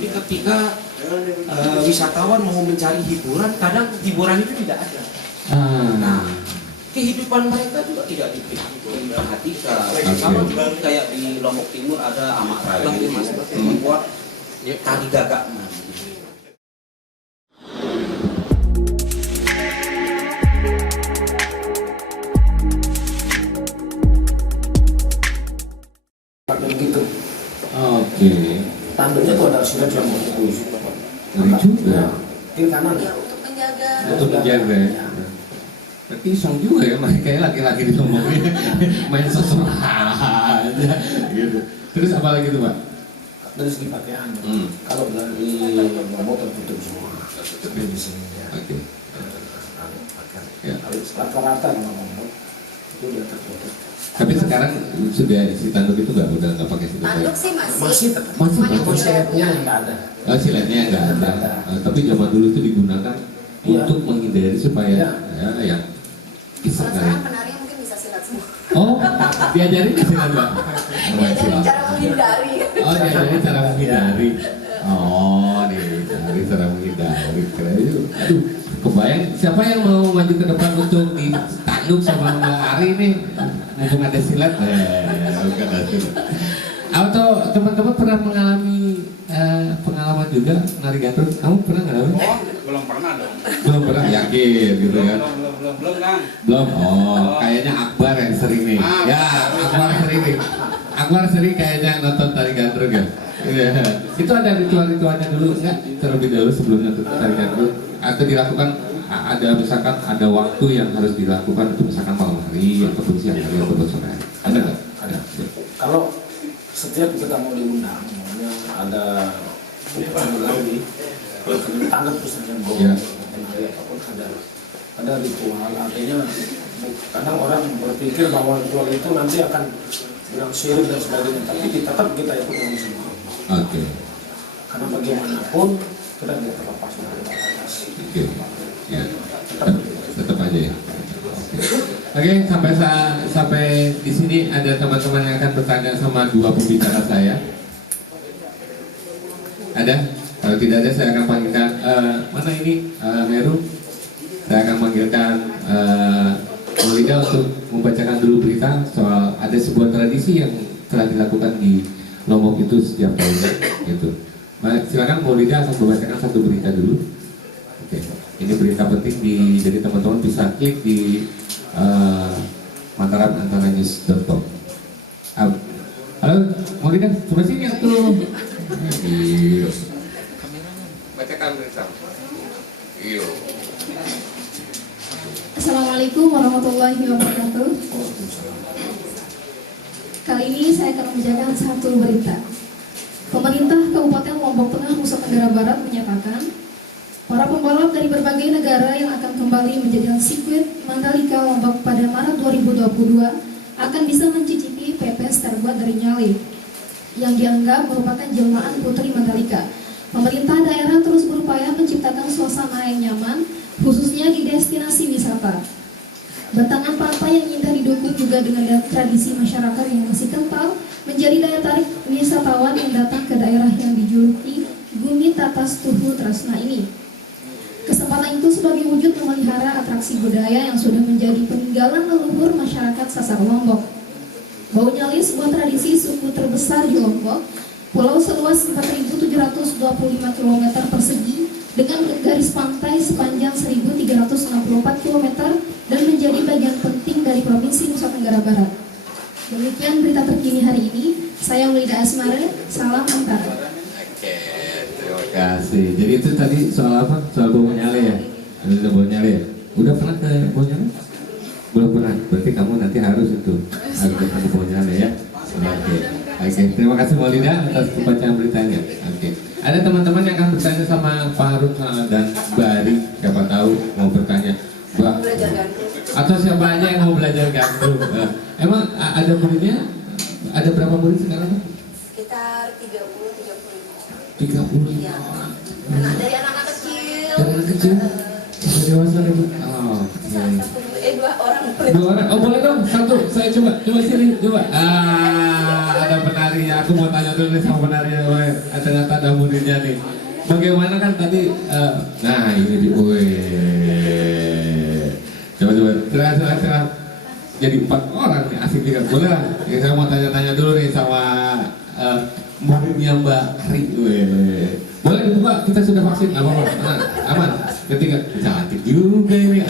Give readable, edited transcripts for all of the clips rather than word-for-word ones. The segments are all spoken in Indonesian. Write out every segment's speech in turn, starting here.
Jadi ketika wisatawan mau mencari hiburan, kadang hiburan itu tidak ada. Nah, kehidupan mereka juga tidak diperhatikan. Sama juga kayak di Lombok Timur ada Amak Rai, membuat tali gagak. Begitu. Oke. Tanduknya tuh ada silat yang bagus. Ngeri juga. Kiri kanan. Ya, untuk menjaga. Untuk menjaga ya. Berarti iseng juga ya mereka laki-laki di Lomboknya main sosok aja gitu. Terus apa lagi tuh Pak? Dari segi pakaian. Kalau dari Lombok tertutup semua. Tapi di sini ya. Oke. Pakaian. Ya. Rata-rata nama Lombok itu udah tertutup. Tapi sekarang sudah si tanduk itu udah nggak pakai silet Tanduk ya? sih masih. Masih tetap. Masih Cuma yang Tapi siletnya nggak ada. Oh, siletnya nggak ada. Tapi zaman dulu itu digunakan Iya. untuk menghindari supaya Iya. ya iseng Kalau kali. sekarang penari mungkin bisa silat semua. Oh, diajarin ke silat Pak? Diajarin cara menghindari. Oh, diajarin cara menghindari. Oh, diajarin cara menghindari. Keren itu. Aduh, kebayang siapa yang mau maju ke depan untuk di tanduk sama Mbak Ari nih? Mumpung ada silat, bukan ada silat. Atau teman-teman pernah mengalami pengalaman juga nari gandrung? Kamu pernah ngalamin? Oh, belum pernah dong. Belum pernah, yakin gitu kan? Belum kan? Belum. Oh, kayaknya Akbar yang sering nih. Ya, Akbar sering nih. Akbar sering kayaknya nonton tari gandrung ya. Iya. Itu ada ritual-ritualnya dulu nggak? Terlebih dahulu sebelumnya tuh tari gandrung atau dilakukan ada misalkan ada waktu yang harus dilakukan itu misalkan malam hari ataupun siang hari ataupun sore hari. Ada nggak? Ada. Kalau setiap kita mau diundang, maunya ada upacara lagi, tanggap misalnya Ya. apapun ada ritual. Artinya kadang orang berpikir bahwa ritual itu nanti akan bilang syirik dan sebagainya, tapi tetap kita ikut dengan semua. Oke. Karena bagaimanapun kita tidak terlepas dari batas. Oke. Ya. Tetap aja ya. Oke, sampai di sini ada teman-teman yang akan bertanya sama dua pembicara saya. Ada? Kalau tidak ada, saya akan panggilkan mana ini Meru. Saya akan panggilkan Maulida untuk membacakan dulu berita soal ada sebuah tradisi yang telah dilakukan di Lombok itu setiap tahunnya, gitu. Silakan Maulida akan membacakan satu berita dulu. Oke, ini berita penting jadi teman-teman bisa klik di mataram-antaranews.com. Halo, Maulida, coba sini tuh. Bacakan berita. Iyo. Assalamualaikum warahmatullahi wabarakatuh. Kali ini saya akan membacakan satu berita. Pemerintah Kabupaten Lombok Tengah, Nusa Tenggara Barat menyatakan para pembalap dari berbagai negara yang akan kembali menjadi sirkuit Mandalika Lombok pada Maret 2022 akan bisa mencicipi pepes terbuat dari nyale yang dianggap merupakan jelmaan putri Mandalika. Pemerintah daerah terus berupaya menciptakan suasana yang nyaman, khususnya di destinasi wisata. Bentangan pantai yang indah didukung juga dengan tradisi masyarakat yang masih kental, menjadi daya tarik wisatawan yang datang ke daerah yang dijuluki Bumi Tatas Tuhu Tresna ini. Kesempatan itu sebagai wujud memelihara atraksi budaya yang sudah menjadi peninggalan leluhur masyarakat Sasar Lombok. Bau Nyali, sebuah tradisi suku terbesar di Lombok, pulau seluas 4.725 km persegi dengan garis pantai sepanjang 1.364 km dan menjadi bagian penting dari Provinsi Nusa Tenggara Barat. Demikian berita terkini hari ini. Saya Maulida Asmara, salam Antara. Oke, terima kasih. Jadi itu tadi soal apa? Soal bau nyale ya? Ada bau nyale ya? Udah pernah ke bau nyale? Belum pernah. Berarti kamu nanti harus ketemu bau nyale ya? Oke. Terima kasih Maulida atas pembacaan beritanya. Oke. Ada teman-teman yang akan bertanya sama Pak Harun dan Mbak Ari, siapa tahu mau bertanya. Belajar gandrung. Atau siapa aja yang mau belajar gandrung. Emang ada muridnya? Ada berapa murid sekarang? Sekitar 30-35. 30 Iya. orang. Dari anak-anak kecil. Dari anak kecil? Sampai dewasa nih Bu? Oh, Dua orang. dua orang. Oh boleh dong, satu. Saya coba sini, coba. Ada penari. penarinya. Aku mau tanya dulu nih sama penarinya. Ternyata ada muridnya nih. Bagaimana kan tadi? Nah ini di coba. Silakan. Jadi 4 orang nih asik juga. Boleh lah. Ya, saya mau tanya-tanya dulu nih sama muridnya Mbak Ari. Boleh dibuka? Kita sudah vaksin. Apa-apa? Aman. Ketiga. Cantik juga ini.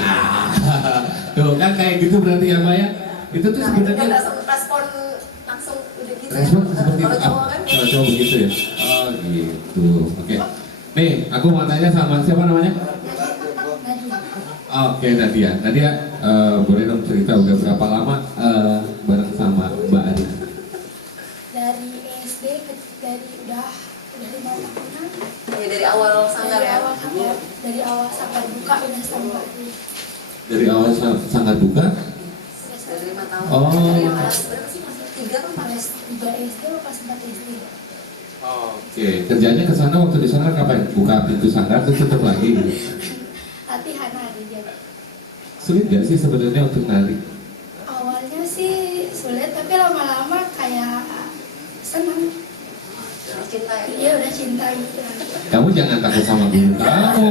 Tuh kan kayak gitu berarti ya Mbak ya. Itu tuh sebenarnya langsung respon langsung udah gitu. respon seperti itu. Kalau cowok kan Kalau cowok begitu ya. Oh gitu. Oke. Nih, aku mau tanya sama siapa namanya? Oke, Nadia. Nadia, boleh dong cerita udah berapa lama bareng sama Mbak Ari? Dari SD dari udah 5 tahunan. ya dari awal sanggar ya. Dari awal sampai buka udah sampai Dari awal sangat buka. Dari 5 tahun. Oh. Dari yang kelas berapa sih? Masih 3 kan kelas 3 SD atau kelas 4 SD. Oke, kerjanya ke sana waktu di sana ngapain? Buka pintu sanggar terus tutup lagi gitu. Latihan hari jadi. Sulit gak sih sebenarnya untuk nari? Awalnya sih sulit tapi lama-lama kayak senang. cinta ya. Iya udah cinta gitu. Kamu jangan takut sama guru kamu.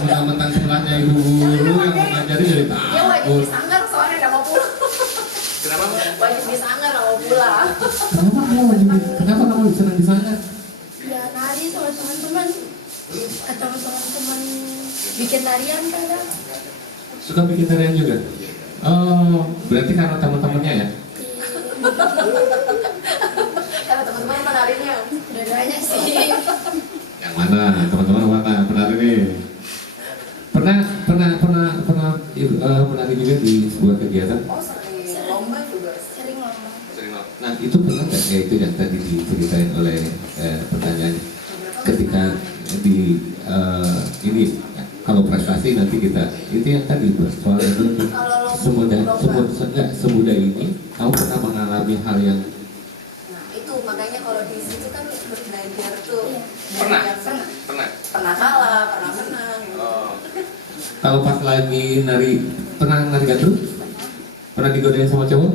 Mentang-mentang sebelahnya ibu guru yang mengajari jadi Dia wajib takut. disanggar soalnya udah mau pulang. Kenapa? Wajib disanggar nggak mau pulang. Kenapa kamu senang di sana? Ya nari sama teman-teman atau teman-teman bikin tarian kadang. Suka bikin tarian juga? Oh, berarti karena teman-temannya ya? Karena teman-teman menarinya. Dua-duanya sih. Yang mana? Teman-teman mana? Penari nih. Pernah menari juga di sebuah kegiatan? Oh sering lomba juga. Sering lomba. Nah itu pernah nggak ya itu yang tadi diceritain oleh pertanyaan ketika di ini kalau prestasi nanti kita itu yang tadi soal itu semudah ini kamu pernah mengalami hal yang Nah itu makanya kalau di situ kan belajar tuh. Pernah? Pernah. Pernah. Pernah kalah, pernah menang. Oh. kalau pas lagi pernah nari gandrung pernah digodain sama cowok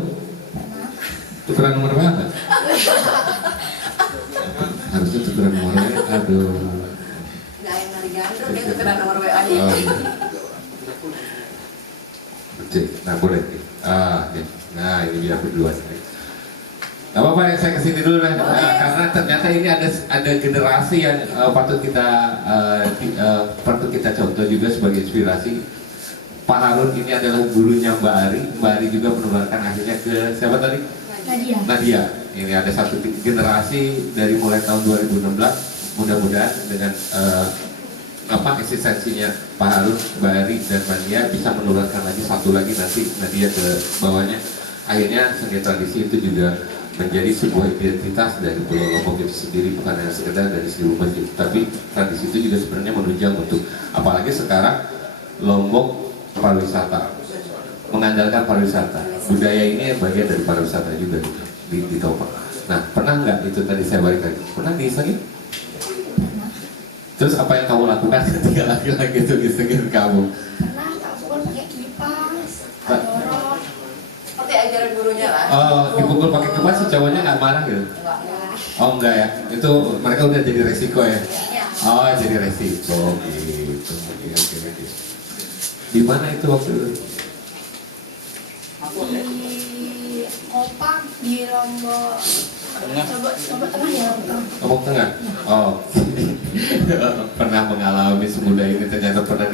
tukeran nomor berapa harusnya tukeran nomor berapa aduh. Nggak yang nari gandrung dia tukeran nomor WA nya. Oh, iya. Cek, nah boleh. Ya. Nah ini biar berdua. Gak apa-apa ya, saya kesini dulu lah. Karena ternyata ini ada generasi yang patut kita contoh juga sebagai inspirasi. Pak Harun ini adalah gurunya Mbak Ari. Mbak Ari juga menularkan akhirnya ke siapa tadi? Nadia. Ini ada satu generasi dari mulai tahun 2016. Mudah-mudahan dengan eksistensinya Pak Harun, Mbak Ari dan Nadia bisa menularkan lagi satu lagi nanti Nadia ke bawahnya. Akhirnya seni tradisi itu juga menjadi sebuah identitas dari Pulau Lombok itu sendiri, bukan hanya sekedar dari seluruh masjid, tapi tradisi itu juga sebenarnya menunjang untuk apalagi sekarang Lombok pariwisata, mengandalkan pariwisata, budaya ini bagian dari pariwisata juga di Topang. Nah pernah nggak itu tadi saya balik lagi, pernah disengit? Terus apa yang kamu lakukan ketika laki-laki itu disengit kamu? Pernah tak pukul pakai kipas, dorong. Seperti ajaran gurunya lah. Oh, dipukul pakai kipas si cowoknya nggak marah gitu? Enggak. Oh enggak ya, itu mereka udah jadi resiko ya? Iya. Oh jadi resiko gitu. Oke. Di mana itu waktu itu? Di Kopang, di Lombok. Lombok Tengah ya Lombok. Lombok Tengah? Oh pernah mengalami semudah ini, ternyata pernah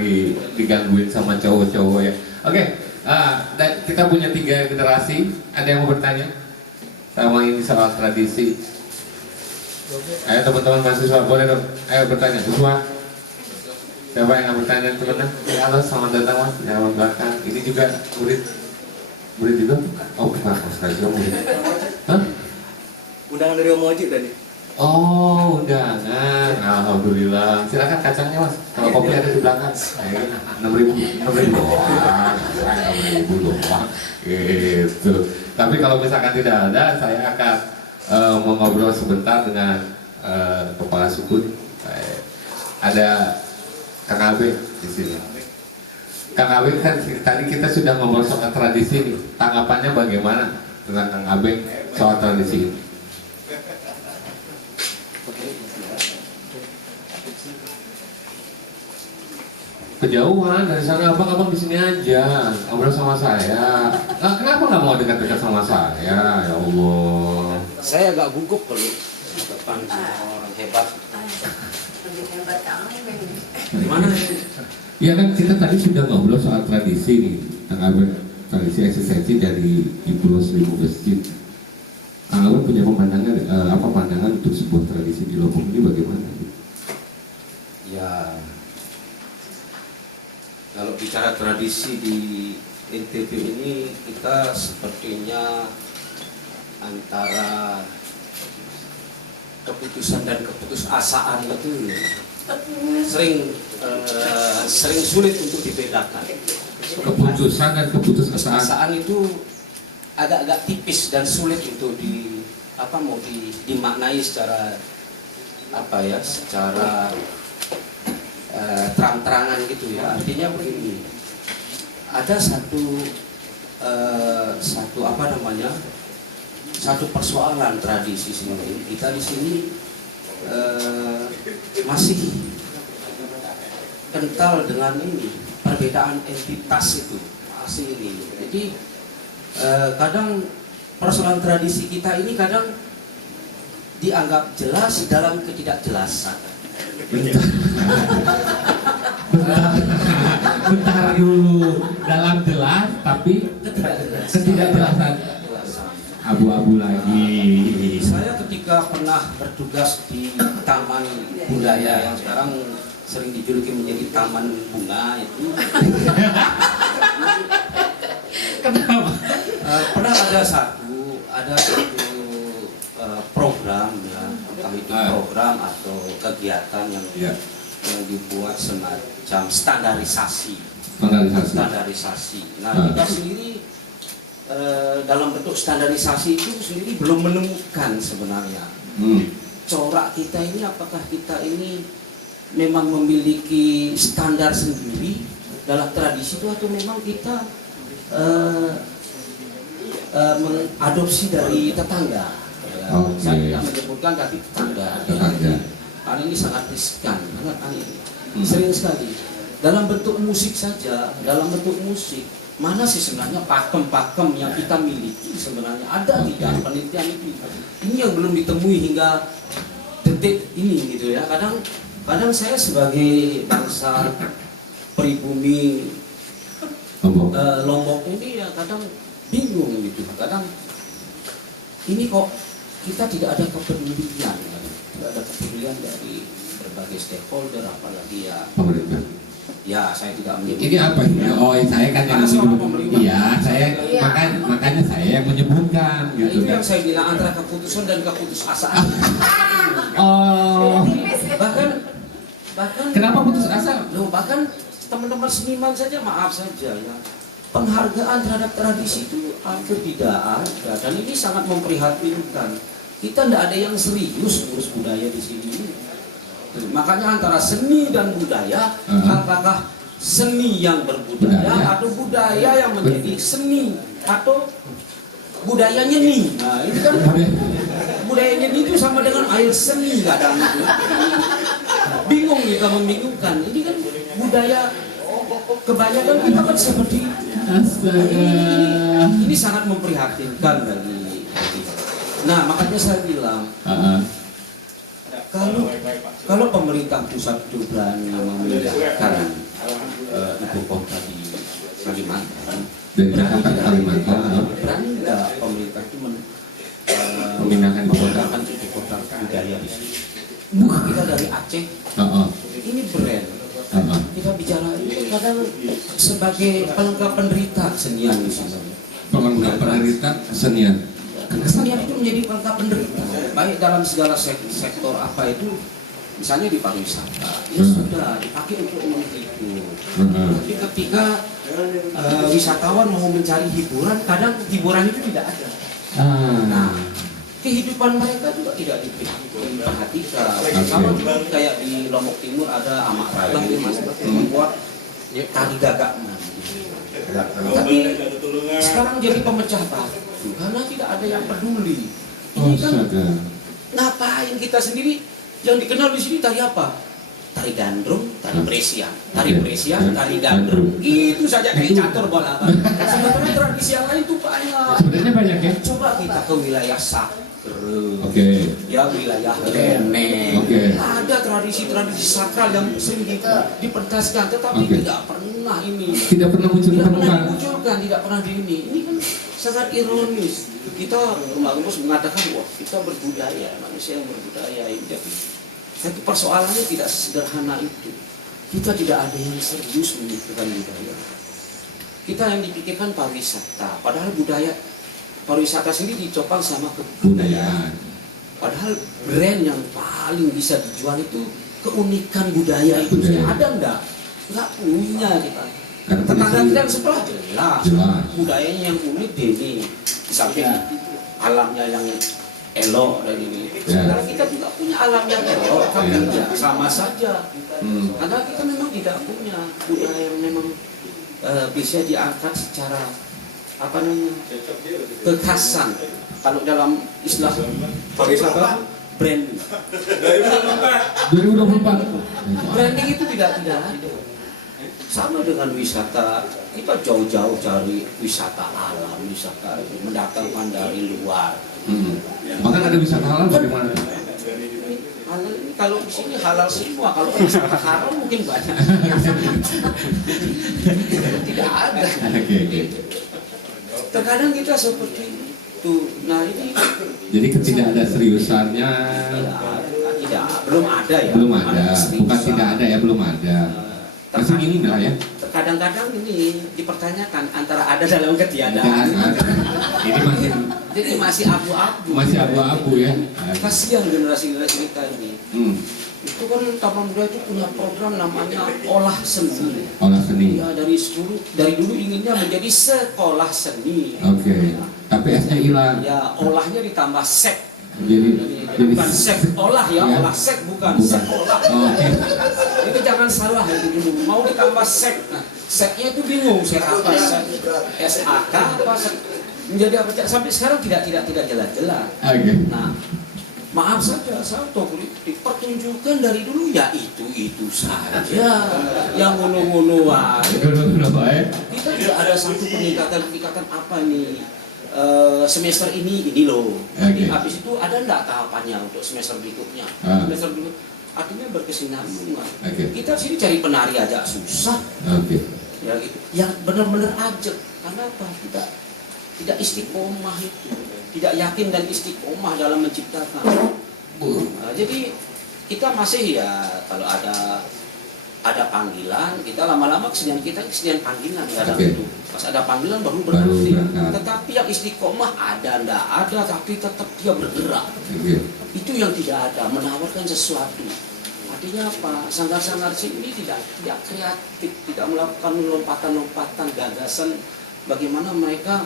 digangguin sama cowok-cowok ya. Oke, dan kita punya 3 generasi. Ada yang mau bertanya? Sama ini soal tradisi. Ayo teman-teman mahasiswa, boleh dong. Ayo bertanya, semua. Siapa yang mau bertanya teman-teman? Halo, selamat datang mas. Di halaman belakang. Ini juga murid juga? Oh, bukan, sekali juga murid. Hah? Undangan dari Om Oji tadi. Oh, undangan. Alhamdulillah. Silakan kacangnya mas. Kalau kopi ada di belakang. 6.000 doang. 6.000 doang. Gitu. Tapi kalau misalkan tidak ada, saya akan mau ngobrol sebentar dengan kepala suku. Ada Kang Abe di sini. Kang Abe kan tadi kita sudah ngobrol soal tradisi nih. Tanggapannya bagaimana dengan Kang Abe soal tradisi ini? kejauhan dari sana, abang di sini aja, ngobrol sama saya. Kenapa nggak mau dekat-dekat sama saya? Ya Allah. Saya agak gugup kalau depan sama orang hebat. Lebih hebat kamu kan. Gimana ini? Ya kan kita tadi sudah ngobrol soal tradisi nih, tentang tradisi eksistensi dari di Pulau Seribu Masjid. Kang Abang punya pemandangan apa pandangan untuk sebuah tradisi di Lombok ini bagaimana? Ya, kalau bicara tradisi di NTB ini kita sepertinya antara keputusan dan keputusasaan itu sering sulit untuk dibedakan. Keputusan dan keputusasaan. Keputusasaan itu agak-agak tipis dan sulit untuk dimaknai secara secara terang-terangan gitu ya. Artinya begini, ada satu persoalan tradisi sini. Kita di sini masih kental dengan ini perbedaan entitas itu masih ini. Jadi kadang persoalan tradisi kita ini kadang dianggap jelas dalam ketidakjelasan. Bentar dulu, dalam jelas tapi ketidakjelasan. Abu-abu lagi. Saya ketika pernah bertugas di Taman Budaya yang sekarang sering dijuluki menjadi Taman Bunga itu. Kenapa? Pernah ada satu program ya, entah itu program atau kegiatan yang dibuat semacam standarisasi. Nah, kita sendiri dalam bentuk standarisasi itu sendiri belum menemukan sebenarnya corak kita ini, apakah kita ini memang memiliki standar sendiri dalam tradisi itu atau memang kita mengadopsi dari tetangga. Saya tidak menyebutkan dari tetangga. Karena ini sangat riskan, sangat aneh. Sering sekali dalam bentuk musik saja, dalam bentuk musik mana sih sebenarnya pakem-pakem yang kita miliki sebenarnya ada tidak penelitian itu? Ini yang belum ditemui hingga detik ini gitu ya. Kadang saya sebagai bangsa pribumi Lombok ini ya kadang bingung gitu. Kadang ini kok kita tidak ada kepedulian, tidak ada kepedulian dari berbagai stakeholder, apalagi ya pemerintah. Ya, saya tidak menyebut. Ini apa ini? Oh, saya kan yang menyebut. Iya, saya makanya saya yang menyebutkan gitu itu kan. yang saya bilang antara keputusan dan keputusasaan. Oh. bahkan Kenapa putus asa? loh, bahkan teman-teman seniman saja, maaf saja ya, penghargaan terhadap tradisi itu hampir tidak ada, dan ini sangat memprihatinkan. Kita tidak ada yang serius ngurus budaya di sini. Makanya antara seni dan budaya, apakah seni yang berbudaya atau budaya yang menjadi seni atau budaya nyeni. Nah, ini kan budaya nyeni itu sama dengan air seni kadang itu. Bingung kita, membingungkan. Ini kan budaya kebanyakan kita kan seperti itu. Ini sangat memprihatinkan bagi. Nah, makanya saya bilang kalau pemerintah pusat itu berani memindahkan ibu kota di Kalimantan, berani nggak pemerintah itu memindahkan ibu kota budaya di sini? Kita dari Aceh, ini brand. Kita bicara itu kadang sebagai pelengkap penderita kesenian di sini. Pelengkap penderita kesenian. Kesenian itu menjadi pelengkap penderita, baik dalam segala sektor apa itu, misalnya di pariwisata, ya sudah dipakai untuk menghibur. Tapi ketika wisatawan mau mencari hiburan, kadang hiburan itu tidak ada. Nah, kehidupan mereka juga tidak diperhatikan. Sama juga kayak di Lombok Timur ada Amak Raya membuat tari gagak. Tapi sekarang jadi pemecah batu karena tidak ada yang peduli. Ini kan ngapain kita sendiri yang dikenal di sini tari apa? tari gandrung, tari Brescia, Oke. tari Brescia, tari gandrung. Itu saja kayak catur bola. Sebetulnya tradisi yang lain itu banyak. Sebenarnya banyak ya. Coba kita ke wilayah Sakre, Oke. ya wilayah Rene. Oke. Ada tradisi-tradisi sakral yang sering dipentaskan, tetapi Oke. tidak pernah ini. Tidak pernah muncul di Tidak pernah permukaan. dimunculkan, tidak pernah di ini. Ini kan sangat ironis. Kita Rumus mengatakan, wah kita berbudaya, manusia yang berbudaya. Tapi persoalannya tidak sederhana itu. Kita tidak ada yang serius memikirkan budaya. Kita yang dipikirkan pariwisata, padahal budaya pariwisata sendiri dicopang sama kebudayaan. Padahal brand yang paling bisa dijual itu keunikan budaya itu. Budaya. Ada enggak? Enggak punya kita. Karena Tetangga tradisi- kita yang sebelah jelas. Jelas. Budayanya yang unik ini. Di samping alamnya yang elok dan ini. Ya. Sementara kita juga punya alam yang elok, tapi Ya. tidak sama saja. Hmm. Karena kita memang tidak punya budaya yang memang bisa diangkat secara apa namanya kekhasan. Kalau dalam istilah pariwisata branding. 2024. Branding itu tidak ada. Sama dengan wisata, kita jauh-jauh cari wisata alam, wisata itu mendatangkan dari luar. Hmm. Bahkan ada wisata halal bagaimana? Halal ini kalau di sini halal semua, kalau wisata haram mungkin banyak. Tidak ada. Oke. Terkadang kita seperti itu. Nah ini Jadi ketidak ada seriusannya belum ada ya. belum ada. Seriusan. Bukan tidak ada ya, belum ada. Masih ini enggak ya? Kadang-kadang ini dipertanyakan antara ada dalam ketiadaan. Enggak ada. Ini masih Jadi masih abu-abu. masih abu-abu ya. Kasihan generasi-generasi kita ini. Hmm. Itu kan Taman Budaya itu punya program namanya olah seni. Olah seni. Ya dari dulu inginnya menjadi sekolah seni. Oke. Tapi S-nya hilang. Ya olahnya ditambah sek. Jadi Bukan sek olah ya, Ya. olah sek bukan Bukan. sek olah. Oke. Itu jangan salah itu dulu. Mau ditambah sek. Nah, seknya itu bingung sek apa sek SAK apa sek menjadi apa sampai sekarang tidak jelas-jelas. Oke. Nah, maaf saja, saya politik pertunjukan dari dulu ya itu saja yang ngunu-ngunuan. Berapa ya? Kita tidak ada satu peningkatan apa nih semester ini loh. Nanti Oke. habis itu ada enggak tahapannya untuk semester berikutnya? Ah. Semester berikut artinya berkesinambungan. Oke. Kita sini cari penari aja susah Oke. ya gitu. Yang benar-benar aja. Karena apa? Tidak istiqomah itu. Tidak yakin dan istiqomah dalam menciptakan. Nah, jadi kita masih ya kalau ada panggilan, kita lama-lama kesenian kita kesenian panggilan kadang Oke. itu. Pas ada panggilan baru Baru berarti. berangkat. Tetapi yang istiqomah ndak ada, tapi tetap dia bergerak. Oke. Itu yang tidak ada, menawarkan sesuatu. Artinya apa? Sanggar-sanggar sini tidak kreatif, tidak melakukan lompatan-lompatan gagasan bagaimana mereka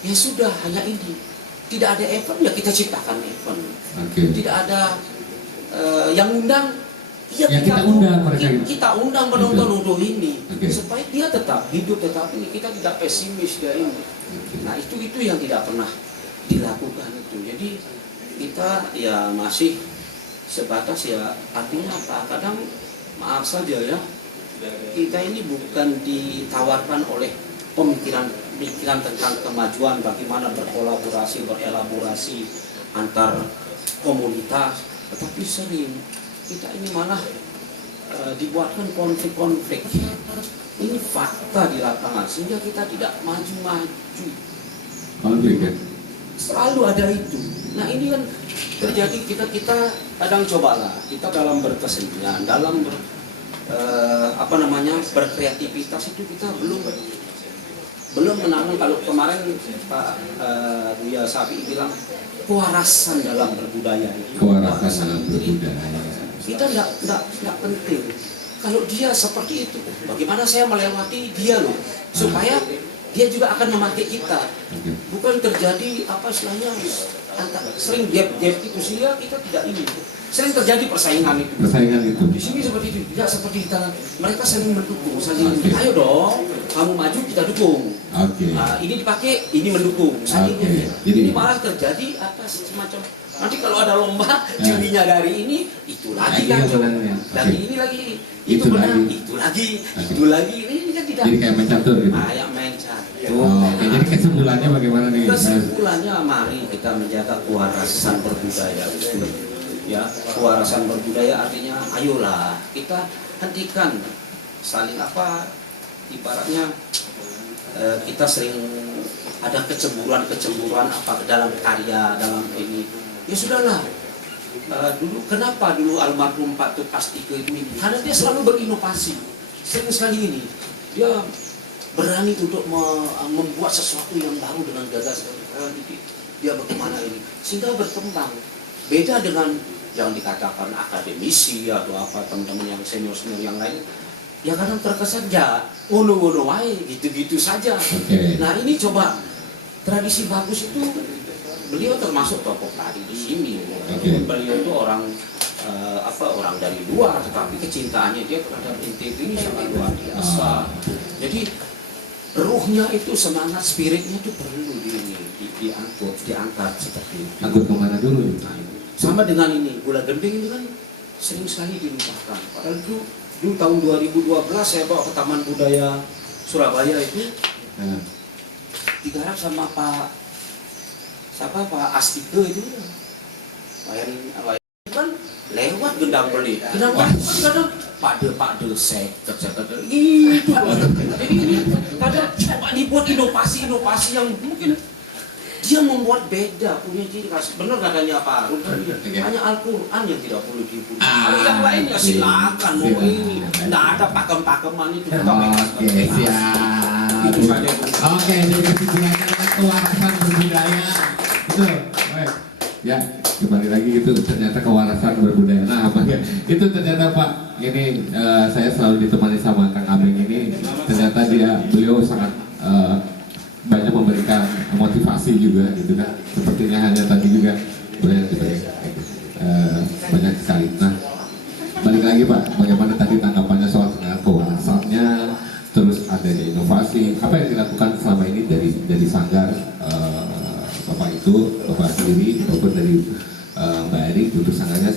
ya sudah hanya ini. Tidak ada event ya kita ciptakan event. Oke. Tidak ada yang undang ya Ya, kita undang mereka gitu. kita undang penonton untuk ini Oke. supaya dia tetap hidup tetap ini kita tidak pesimis dari ini. Nah itu yang tidak pernah dilakukan itu. Jadi kita ya masih sebatas ya artinya apa? Kadang maaf saja ya kita ini bukan ditawarkan oleh pemikiran tentang kemajuan bagaimana berkolaborasi berelaborasi antar komunitas, tetapi sering kita ini malah dibuatkan konflik-konflik. Ini fakta di lapangan sehingga kita tidak maju-maju. Konflik ya. Selalu ada itu. Nah ini kan terjadi kita kadang cobalah kita dalam berkesenian, dalam berkreativitas itu kita belum menanam. Kalau kemarin Pak Buya Safi bilang kewarasan dalam berbudaya ini. Kewarasan dalam Jadi, berbudaya. kita tidak penting. Kalau dia seperti itu, bagaimana saya melewati dia loh, supaya dia juga akan memantik kita. Oke. Bukan terjadi apa istilahnya sering gap itu sehingga kita tidak ini. Sering terjadi persaingan itu. Persaingan itu. Di sini seperti itu, tidak seperti kita. Mereka saling mendukung, saling Oke. ayo dong, kamu maju kita dukung. Oke. Nah, ini dipakai, ini mendukung. Saling Oke. ini. Jadi- Ini malah terjadi apa semacam Nanti kalau ada lomba, jurinya dari ini, itu lagi Iya, kan. sebenarnya. Dari Oke. ini lagi, Itu benar, lagi. itu lagi, Oke. itu lagi. Ini kan tidak. Jadi kayak main catur gitu. Kayak main catur. Oh, oke. Jadi kesimpulannya bagaimana nih? Kesimpulannya mari kita menjaga kewarasan berbudaya. Ya, kewarasan berbudaya artinya ayolah kita hentikan saling ibaratnya kita sering ada kecemburuan apa dalam karya dalam ini. Ya sudahlah. Dulu kenapa dulu almarhum Pak Tut Astike itu ini? Karena dia selalu berinovasi. Sering sekali ini dia berani untuk membuat sesuatu yang baru dengan gagasan. Dia bagaimana ini sehingga berkembang. Beda dengan yang dikatakan akademisi atau apa teman-teman yang senior yang lain. Ya kadang terkesan ya ngono-ngono wae gitu-gitu saja. Oke. Nah ini coba tradisi bagus itu beliau termasuk tokoh tari di sini. Oke. Beliau itu orang orang dari luar, tetapi kecintaannya dia terhadap NTB ini sangat luar biasa. Jadi ruhnya itu semangat spiritnya itu perlu diangkat seperti itu. Angkut kemana dulu? Nah, sama dengan ini gula gending ini kan sering sekali dilupakan. Padahal dulu tahun 2012 saya bawa ke Taman Budaya Surabaya itu digarap sama Pak Astike itu bayarin kan lewat gendang beli gendang beli kadang pade sekter gitu. Jadi ini kadang coba dibuat inovasi yang mungkin dia membuat beda, punya ciri khas. Benar katanya Pak Arun tadi, hanya Al-Quran yang tidak boleh dibunuh. Kalau yang lain ya silakan mau ini. Tidak ada pakem-pakeman itu. Oke, siap. Itu saja. Oke, jadi kesimpulannya adalah kewarasan berbudaya. Betul. Baik. Ya, kembali lagi itu ternyata kewarasan berbudaya. Nah, itu ternyata Pak, ini saya selalu ditemani sama Kang Abeng ini. Ternyata beliau sangat banyak memberikan motivasi juga gitu kan. Sepertinya hanya tadi juga banyak sekali. Nah, balik lagi Pak, bagaimana tadi tanggapannya soal kewarasannya, terus adanya inovasi, apa yang dilakukan selama ini dari Sanggar Bapak sendiri maupun dari Mbak Eri untuk Sanggarnya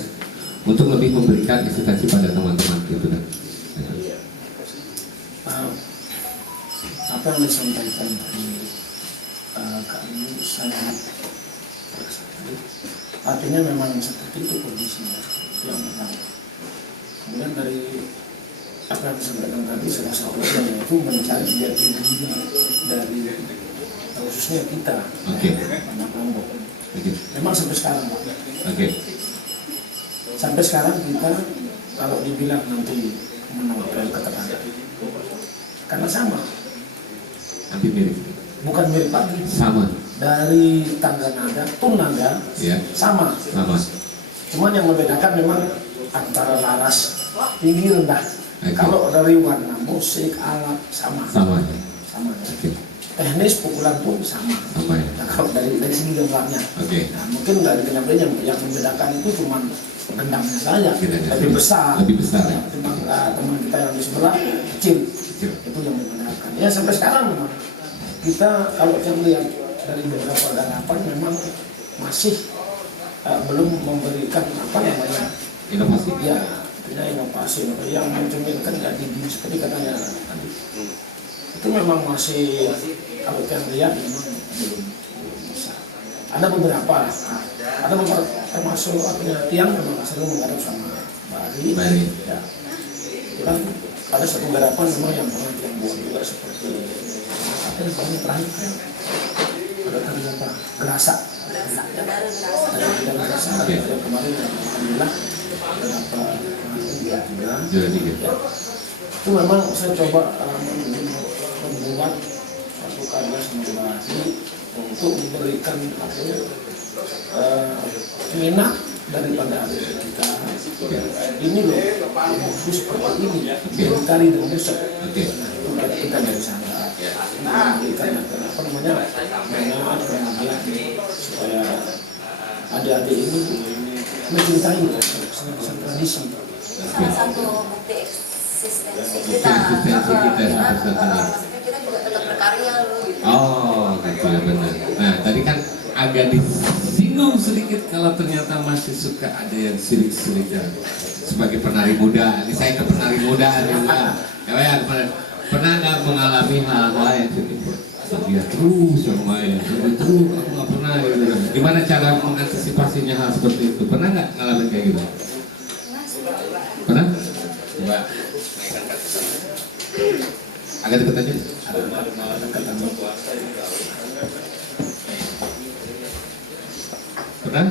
untuk lebih memberikan eksistensi pada teman-teman gitu kan. Apa yang disampaikan tadi kami sangat artinya memang seperti itu kondisinya, itu yang pertama. Kemudian dari apa yang disampaikan tadi salah satunya yaitu mencari jati diri dari khususnya kita, anak kelompok. Memang sampai sekarang Pak. Sampai sekarang kita kalau dibilang nanti menonton keterangan karena sama. Hampir mirip. Bukan mirip lagi. Sama. Dari tangga nada, tun nada, sama. Cuman yang membedakan memang antara laras tinggi rendah. Kalau dari warna musik, alat sama. Sama. Teknis pukulan pun sama. Nah, kalau dari segi gambarnya. Nah, mungkin dari gambarnya yang membedakan itu cuma gendangnya saja, lebih besar. Ya, teman kita yang di sebelah kecil. Itu yang membedakan. Ya sampai sekarang memang kita kalau kita lihat dari beberapa garapan memang masih belum memberikan inovasi. Ya, inovasi yang mencerminkan jati diri seperti katanya tadi. Itu memang masih kalau kita lihat memang belum bisa. Ada beberapa termasuk tiang memang selalu menggarap sama Bari. Ya. Kan ada satu garapan memang yang pernah tiang buat juga seperti apa yang paling terakhir ada tadi apa gerasa. Ada gerasa. Ada kemarin alhamdulillah beberapa juga. Itu memang saya coba membuat satu karya sembari untuk memberikan minat daripada adik kita. Ini loh, buku seperti ini, tari dan musik. Kita dari sana. Memberikan apa namanya, minat kemudian supaya adik-adik ini mencintai tradisi. Salah satu bukti eksistensi kita. Kita Kita juga tetap berkarya loh. Oh, gitu ya benar. Nah, tadi kan agak disinggung sedikit kalau ternyata masih suka ada yang sirik-sirikan sebagai penari muda. Ini saya ke penari muda juga. Ya, pernah nggak mengalami hal-hal yang seperti dia terus yang main terus aku nggak pernah gitu. Gimana cara mengantisipasinya hal seperti itu? Pernah nggak ngalamin kayak gitu? Pernah? Coba agak deket aja. Pernah?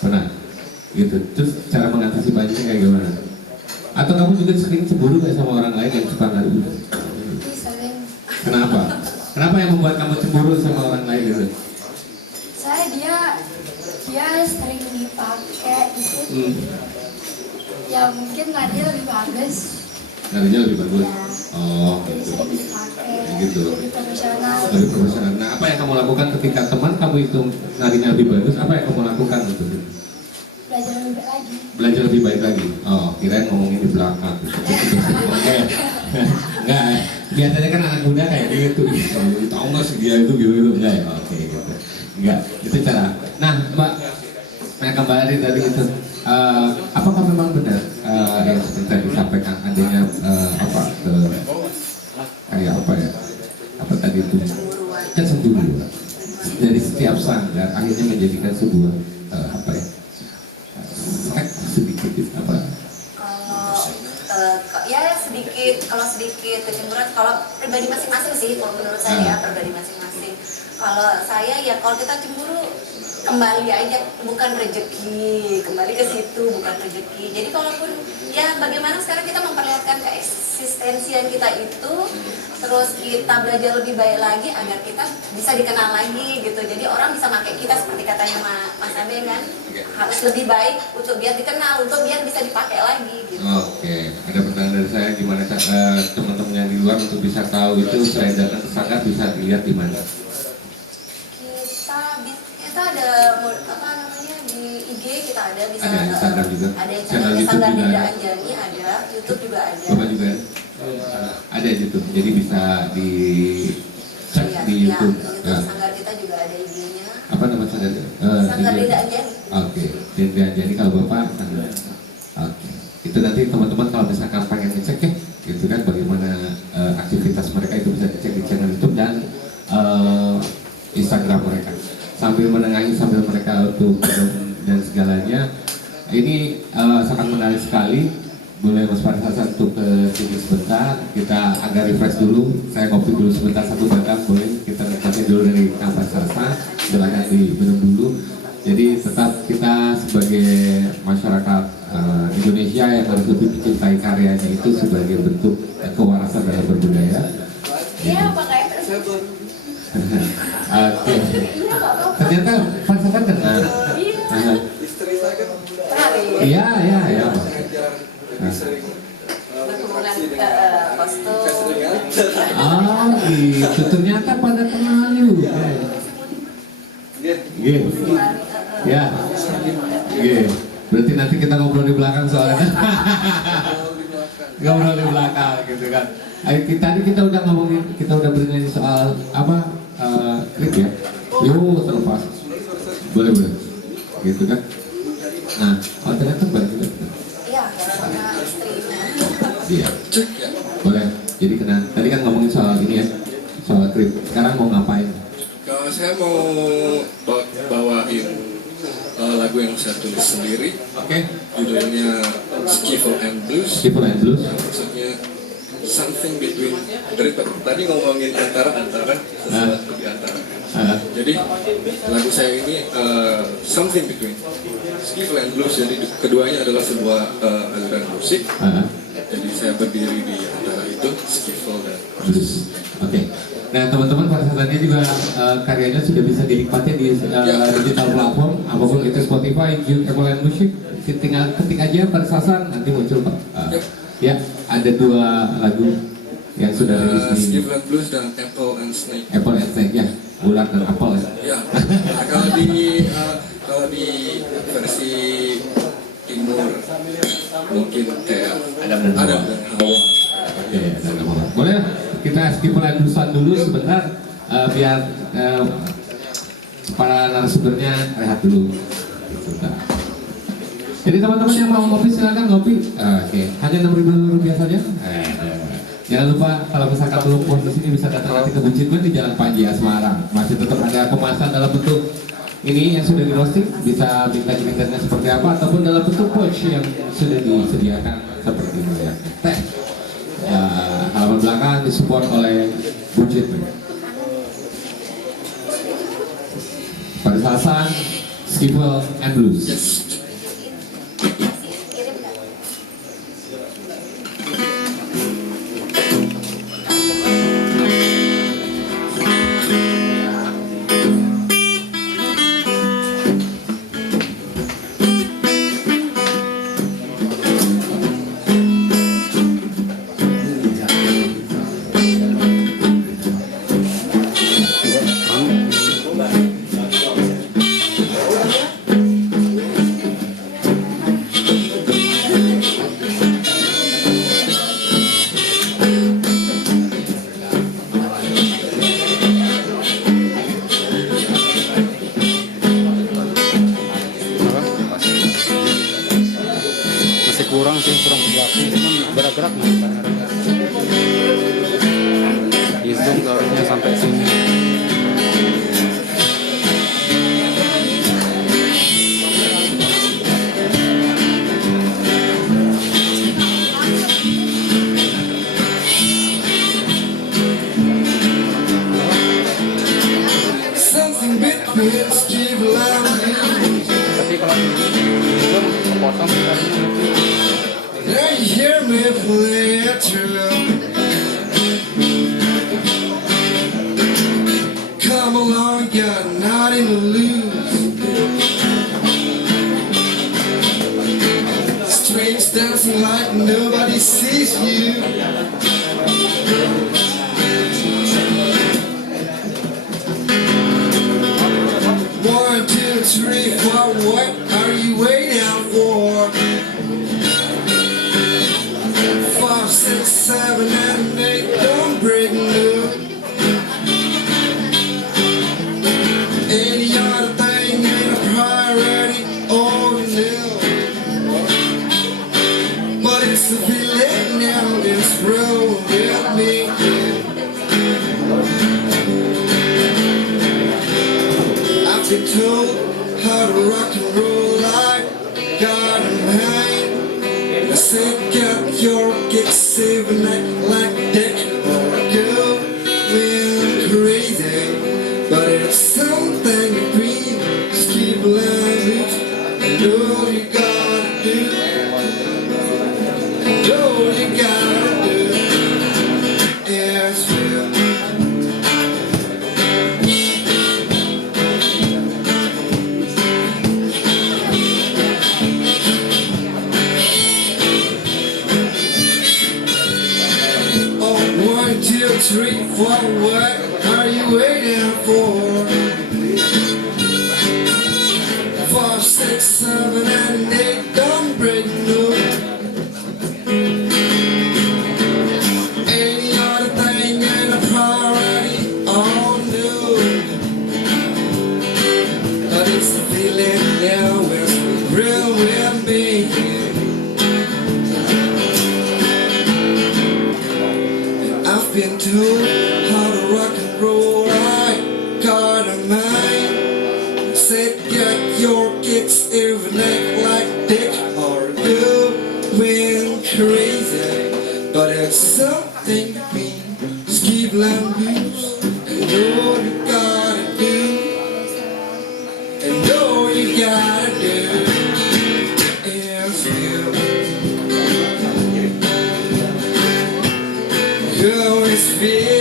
Pernah. Gitu. Terus cara mengantisipasinya kayak gimana? Atau kamu juga sering cemburu kayak sama orang lain yang suka nari? Kenapa? Kenapa yang membuat kamu cemburu sama orang lain gitu? Dia sering dipakai itu. Ya mungkin nadi lebih bagus. Narinya lebih bagus. Ya. Oh, Jadi gitu. sering dipakai. Gitu. Lebih profesional. Lebih profesional. Nah, apa yang kamu lakukan ketika teman kamu itu narinya lebih bagus? Apa yang kamu lakukan gitu? Belajar lebih baik lagi. Belajar lebih baik lagi. Oh, kirain ngomongin di belakang. Oke. Enggak. Biasanya kan anak muda kayak gitu. Tahu nggak sih dia itu gitu enggak ya? Oke, gitu. Enggak. Itu cara. Nah, Mbak, saya kembali tadi itu. Apakah memang benar yang seperti tadi disampaikan adanya kayak apa ya? Apa tadi itu? Kecemburuan dari setiap sanggar akhirnya menjadikan sebuah sedikit apa? Kalau sedikit kecemburuan, kalau pribadi masing-masing sih, kalau menurut saya ya pribadi masing-masing. Kalau saya ya kalau kita cemburu kembali aja, bukan rezeki, kembali ke situ bukan rezeki. Jadi kalaupun ya bagaimana sekarang kita memperlihatkan keeksistensian kita itu, terus kita belajar lebih baik lagi agar kita bisa dikenal lagi gitu. Jadi orang bisa pakai kita seperti katanya Mas Abe kan, harus lebih baik untuk biar dikenal, untuk biar bisa dipakai lagi gitu. Oke, ada pertanyaan dari saya, gimana teman-teman yang di luar untuk bisa tahu itu selain datang ke sanggar bisa dilihat di mana? Kita ada apa namanya di IG kita ada, bisa ada Instagram juga, ada channel YouTube Sanggar juga Dinda ada. Anjani, ada YouTube juga ada. Bapak juga ada YouTube, jadi bisa di cek di YouTube. YouTube Sanggar kita juga ada IG-nya. Apa nama sanggar? Sanggar Dinda Anjani. Oke, Dinda Anjani kalau Bapak sanggar. Oke, itu nanti teman-teman kalau misalkan pengen ngecek ya, gitu kan bagaimana aktivitas mereka itu bisa dicek di channel YouTube dan Instagram mereka. Sambil menengahi, sambil mereka untuk dan segalanya, ini sangat menarik sekali. Boleh Mas Faris untuk ke sini sebentar, kita agak refresh dulu. Saya ngopi dulu sebentar, satu batang boleh kita nikmati dulu dari Kampus Sarsa. Silakan diminum dulu. Jadi tetap kita sebagai masyarakat Indonesia yang harus lebih mencintai karyanya itu sebagai bentuk kewarasan dalam berbudaya. Iya, pakai Oke. Ternyata falsafah kenal. Istri saya kan Iya. ngajar lebih sering kostum. Gitu. Ternyata pada kenal juga. Gitu. Ya. Gitu. Berarti nanti kita ngobrol di belakang soalnya. Ngobrol di belakang gitu kan. Tadi kita udah ngomongin, kita udah bernyanyi soal apa? Klip ya. Terlepas. Boleh. Gitu kan. Nah, ternyata banyak juga. Iya, sama istrinya. Iya. Boleh. Jadi tadi kan ngomongin soal ini ya. Soal klip. Sekarang mau ngapain? Kalau saya mau bawain lagu yang saya tulis sendiri. Oke. Judulnya Skiffle and Blues. Skiffle and Blues. Maksudnya something between. Dari tadi ngomongin antara sesuatu di antara. Jadi lagu saya ini something between Skiffle and Blues. Jadi keduanya adalah sebuah aliran musik. Jadi saya berdiri di antara itu Skiffle dan Blues. Oke. Nah teman-teman pada saat ini juga karyanya sudah bisa dinikmati di digital platform apapun itu Spotify, YouTube, Apple and Music. Tinggal ketik aja pada sasaran nanti muncul Pak. Ya, ada 2 lagu yang sudah rilis di Skiffle and Blues dan Apple and Snake. Apple and Snake ya, ular dan apel ya. Ya, kalau di versi timur mungkin kayak Adam dan Hawa. Oke, Adam dan Hawa. Boleh kita skip dulu sebentar biar para narasumbernya rehat dulu. Sebentar. Jadi teman-teman yang mau ngopi silakan ngopi. Oke, hanya Rp6.000 saja. Jangan lupa kalau misalkan belum puas di sini bisa datang nanti ke Bucitman di Jalan Panji Semarang. Masih tetap ada kemasan dalam bentuk ini yang sudah di roasting, bisa minta jenisnya seperti apa ataupun dalam bentuk pouch yang sudah disediakan seperti ini ya. Teh. Halaman belakang disupport oleh Bucitman. Pada Hasan, Skiffle and Blues. Kirim nggak? Masih kurang sih, kurang belakang cuman gerak-gerak nih. Di zoom harusnya sampai sini. Something between Steve and Tapi kalau di zoom kepotong harusnya nanti. now you hear me play it through. Come along, got nothing to lose. Strings dancing like nobody sees you. One, two, three, four, what are you waiting for? 5, 6, 7, and 8, don't break new. Any other thing ain't a priority, oh no. But it's the feeling now, it's real with me. I've been told how to rock and roll, I got a mind. I said, get your kicks every night like that. Go when crazy, but it's something between Steve and and all you gotta do, and all you gotta do is feel. Oh, 1, 2, 3, 4, what are you waiting for? 5, 6, 7, and 8, don't break no. Any other thing ain't a priority, oh no. But it's the feeling now, it's real with me. I've been told how to rock and roll, I got a mind. Said get your kicks every night like Dick or going crazy. But it's something between Steve and Blues. And all you gotta do, and all you gotta do is feel. Go is feel.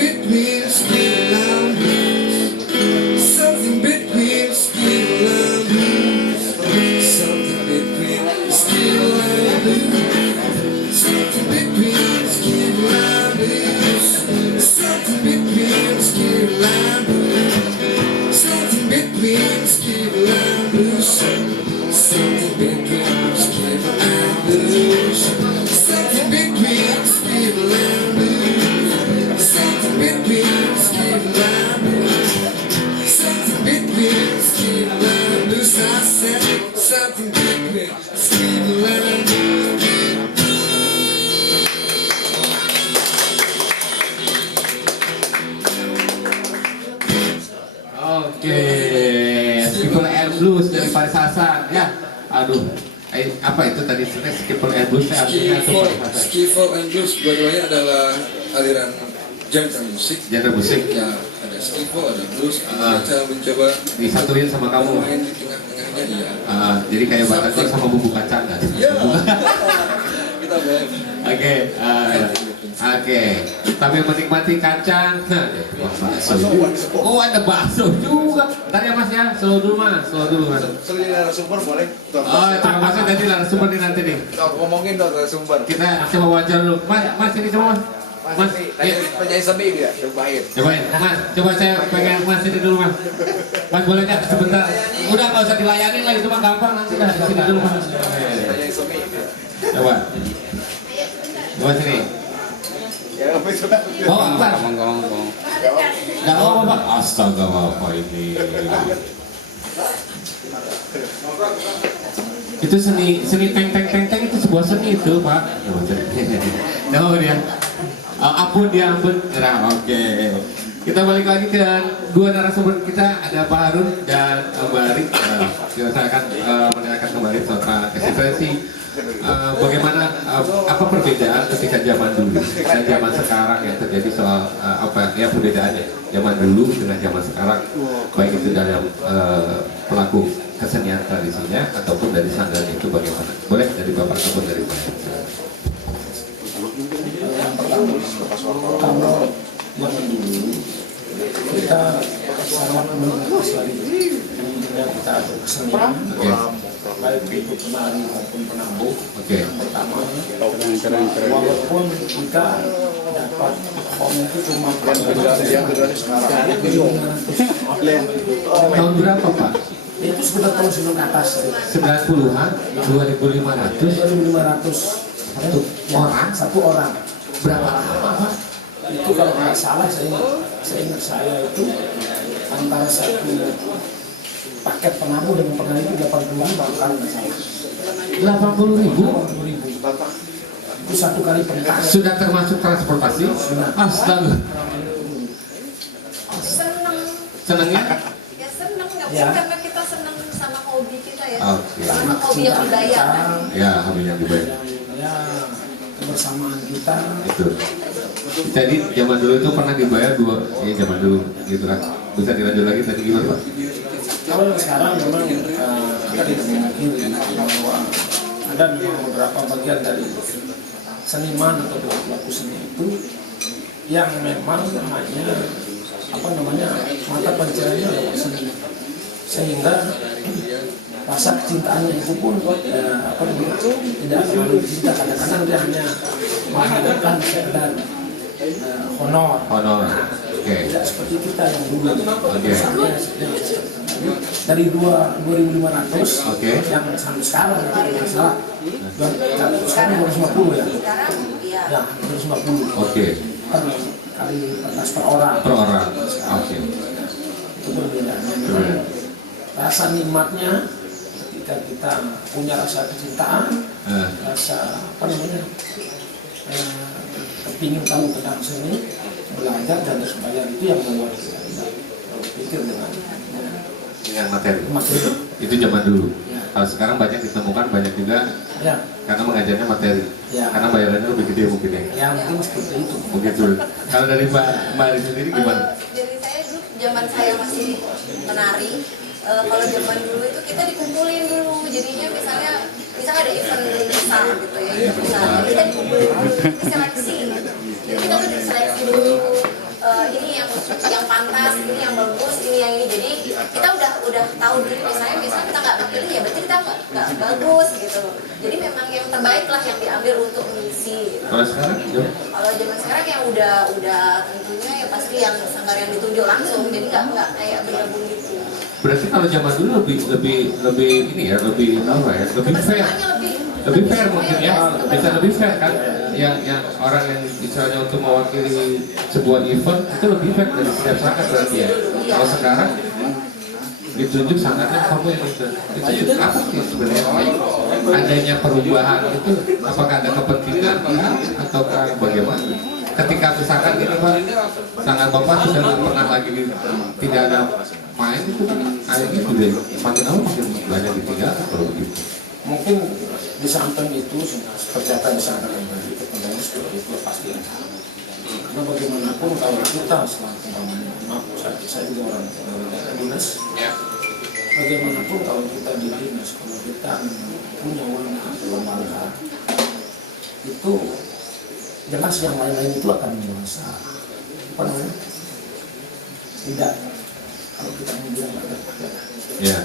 between skill and blues. Something between skill and blues. Something between skill and blues. Something between skill and blues. Something between skill and blues. Something between skill and blues. Something between skill and blues. Something between skill and blues. Something between skill and blues. Something between skill and blues. I said something between skill and blues. Oke, Skipper Air Blues dari Parisasan ya. Aduh, apa itu tadi Skipper Air Blues artinya apa? Skiffle and blues dua-duanya adalah aliran genre musik. Genre musik. Ya, ada skiffle, ada blues. Kita mencoba Disatuin sama kamu. main di tengah-tengahnya ya. Jadi kayak batagor sama bumbu kacang kan? Ya. Kita boleh. Oke. Tapi menikmati kacang. Nah, wah, bakso. Oh, ada bakso juga. Ntar ya Mas ya, slow dulu Mas. Selain narasumber boleh? Oh, terima kasih tadi narasumber nih nanti nih. Ngomongin dong narasumber. Kita coba wawancara dulu. Mas ini coba Mas. Mas, Tanya penyanyi semi dia, cobain. cobain. Mas, coba saya pengen Mas ini dulu Mas. Mas boleh nggak sebentar? Udah nggak usah dilayanin lah, itu mah gampang nanti dah. Di sini dulu Mas. Penyanyi semi. Coba. Coba sini. Ya, apa itu? Oh, Akbar. Ngomong. Nggak apa-apa. Astaga, apa ini? Itu seni teng itu sebuah seni itu Pak. Nah, dia. Ampun. Nah, oke. Kita balik lagi ke dua narasumber kita, ada Pak Harun dan Mbak Ari. Kita akan mendengarkan kembali tentang eksistensi bagaimana apa perbedaan ketika zaman dulu dan zaman sekarang yang terjadi soal apa ya perbedaannya zaman dulu dengan zaman sekarang, baik itu dalam pelaku kesenian tradisinya ataupun dari sandalnya itu bagaimana? Boleh dari Bapak ataupun dari saya? Yang pertama, kalau zaman dulu kita sangat menikmati sekali dunia kita ada kesenian, baik itu penari maupun penabuh. Yang pertama, walaupun kita dapat home itu cuma Tahun berapa Pak? itu sekitar tahun sebelum ke atas 90-an, 2.500. satu orang. Berapa lama Pak? Itu kalau nggak salah saya ingat saya itu antara satu paket penabuh dengan penari itu 80.000 kalau nggak salah. 80.000? Itu satu kali pentas. Sudah termasuk transportasi? Astaga. Seneng ya? Ya seneng, nggak Ya. sih karena kita seneng sama hobi kita ya. Oke. Sama hobi yang dibayar kan. Ya, hobi yang dibayar. Ya, kebersamaan kita. Itu. Jadi zaman dulu itu pernah dibayar zaman dulu gitu kan. Bisa dilanjut lagi tadi gimana Pak? Kalau yang sekarang memang kita tidak memungkinkan bahwa ada memang beberapa bagian dari seniman atau pelaku seni itu yang memang hanya mata pencariannya adalah seni, sehingga rasa kecintaannya itu pun tidak terlalu cinta, kadang-kadang dia hanya mengharapkan sekedar honor. Oke. Tidak seperti kita yang dulu. Oke. Dari 2.500 yang sampai sekarang itu tidak salah. Sekarang 250 ya. Sekarang iya. Ya, 250. Oke. Per kali pentas per orang. Oke. Itu perbedaannya. Rasa nikmatnya ketika kita punya rasa kecintaan, rasa kepingin tahu tentang seni, belajar dan sebagainya, itu yang membuat kita berpikir dengan materi. Itu zaman dulu. Kalau sekarang banyak ditemukan, banyak juga karena mengajarnya materi. Karena bayarannya lebih gede mungkin ya. Ya mungkin seperti itu. Mungkin dulu. Kalau dari Mbak Ari sendiri gimana? Dari saya dulu, zaman saya masih menari, kalau zaman dulu itu kita dikumpulin dulu, jadinya misalnya ada event besar gitu ya, jadi kita dikumpulin dulu, diseleksi. Jadi kita tuh diseleksi dulu pantas, ini yang bagus, ini yang ini. Jadi kita udah tahu diri, misalnya kita nggak pilih ya berarti kita nggak bagus gitu. Jadi memang yang terbaik lah yang diambil untuk mengisi. Gitu. Kalau sekarang, Jo? Kalau zaman sekarang yang udah tentunya ya pasti yang sanggar yang ditunjuk langsung, jadi nggak kayak bergabung gitu. Berarti kalau zaman dulu lebih ini ya, lebih apa ya, lebih fair. Lebih fair mungkin ya, bisa lebih fair kan? Yang orang yang misalnya untuk mewakili sebuah event itu lebih fair dari setiap sanggar berarti ya. Kalau sekarang ditunjuk sangarnya kamu yang ditunjuk apa sih sebenarnya? Adanya perubahan itu apakah ada kepentingan atau bagaimana? Ketika misalkan ini Pak, sangat Bapak sudah nggak pernah lagi tidak ada main itu kayaknya sudah makin lama makin banyak ditinggalkan kalau begitu. Mungkin di samping itu seperti apa yang disampaikan tadi kepentingan seperti itu pasti yang sama. Karena bagaimanapun kalau kita selaku maaf saya juga orang dinas, bagaimanapun kalau kita di dinas, kalau kita punya lembaga itu jelas yang lain-lain itu akan merasa apa namanya tidak, kalau kita bilang Ya.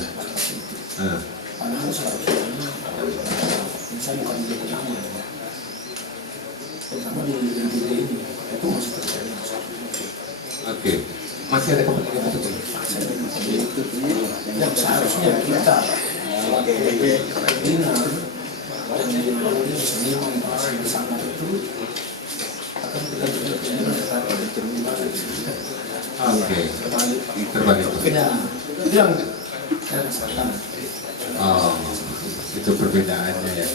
padahal seharusnya saya bukan menjadi pengamat ya. Terutama di ini itu masih terjadi masalah. Oke. Masih ada kepentingan itu? Yang seharusnya kita sebagai pembina dan melalui seniman di sana itu akan kita berikan Oke. Terbalik. Ya, itu yang saya rasakan. Oh, itu perbedaannya ya.